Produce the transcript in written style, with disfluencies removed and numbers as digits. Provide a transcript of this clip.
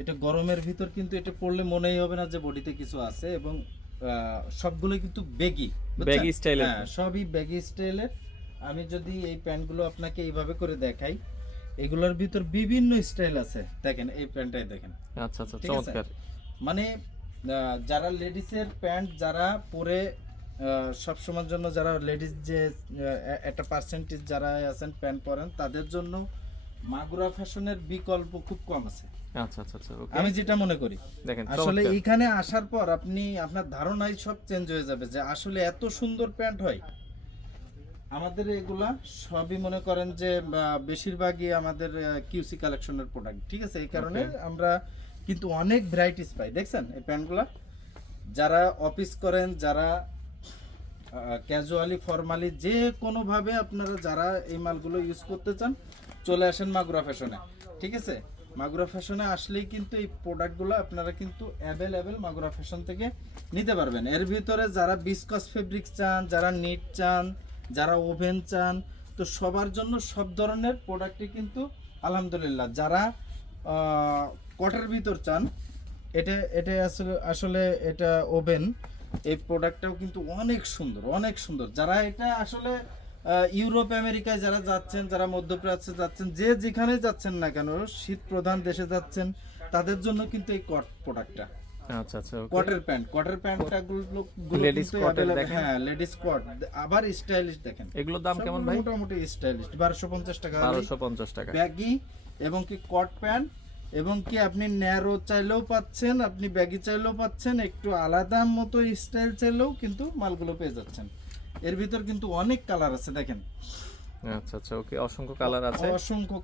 এটা গরমের ভিতর কিন্তু এটা পরলে মনেই হবে না যে বডিতে কিছু আছে, এবং সবগুলো কিন্তু ব্যাগি ব্যাগি স্টাইলের। হ্যাঁ, সবই ব্যাগি স্টাইলের। আমি যদি এই প্যান্টগুলো আপনাকে এইভাবে করে দেখাই, এগুলোর ভিতর বিভিন্ন স্টাইল আছে। দেখেন এই প্যান্টটাই দেখেন। আচ্ছা আচ্ছা, ঠিক আছে? চমৎকার। মানে যারা লেডিসের প্যান্ট যারা পরে সব সময়ের জন্য, যারা লেডিস যে একটা পার্সেন্টেজ যারা আছেন প্যান্ট পরেন, তাদের জন্য মাগুরা ফ্যাশনের বিকল্প খুব কম আছে। আচ্ছা আচ্ছা আচ্ছা, ওকে। আমি যেটা মনে করি দেখেন আসলে চমৎকার। এইখানে আসার পর আপনার ধারণাই সব চেঞ্জ হয়ে যাবে যে আসলে এত সুন্দর প্যান্ট হয়। আমাদের এগুলা সবই মনে করেন যে বেশিরভাগই আমাদের কিউসি কালেকশনের প্রোডাক্ট। ঠিক আছে? এই কারণে আমরা কিন্তু অনেক ভ্যারাইটিস পাই। দেখছেন এই প্যান্টগুলা? যারা অফিস করেন, যারা ক্যাজুয়ালি ফর্মালি যে কোনোভাবে আপনারা যারা এই মালগুলো ইউজ করতে চান, চলে আসেন মাগুরা ফ্যাশনে। ঠিক আছে? মাগুরা ফ্যাশনে আসলেই কিন্তু এই প্রোডাক্টগুলো আপনারা কিন্তু অ্যাভেলেবেল মাগুরা ফ্যাশন থেকে নিতে পারবেন। এর ভিতরে যারা বিসকস ফেব্রিক চান, যারা নিট চান, যারা ওভেন চান, তো সবার জন্য সব ধরনের প্রোডাক্টই কিন্তু আলহামদুলিল্লাহ। যারা কটের ভিতর চান, এটা এটা আসলে আসলে এটা ওভেন, এই প্রোডাক্টটাও কিন্তু অনেক সুন্দর, অনেক সুন্দর। যারা এটা আসলে ইউরোপ আমেরিকায় যারা যাচ্ছেন, যারা মধ্যপ্রাচ্যে যাচ্ছেন, যে যেখানে যাচ্ছেন না কেন, শীত প্রধান দেশে যাচ্ছেন, তাদের জন্য কিন্তু এই কট প্রোডাক্টটা। আচ্ছা আচ্ছা, ওকে। কটের প্যান্টটা গুলো লেডিস কিন্তু কটের available, দেখেন। হ্যাঁ লেডিস কট, আবার স্টাইলিশ দেখেন। এগুলোর দাম কেমন সবগুলো ভাই? মোটামুটি স্টাইলিশ, 1250 টাকা। 1250 টাকা। ব্যাগি এবং কি কট প্যান্ট, এবং কি আপনি ন্যারো চাইলেও পাচ্ছেন, আপনি ব্যাগি চাইলেও পাচ্ছেন, একটু আলাদা মতো স্টাইল চাইলেও কিন্তু মালগুলো পেয়ে যাচ্ছেন। এর ভিতর কিন্তু অনেক কালার আছে দেখেন, আচ্ছা আচ্ছা, ওকে। অসংখ্য কালার আছে। অসংখ্য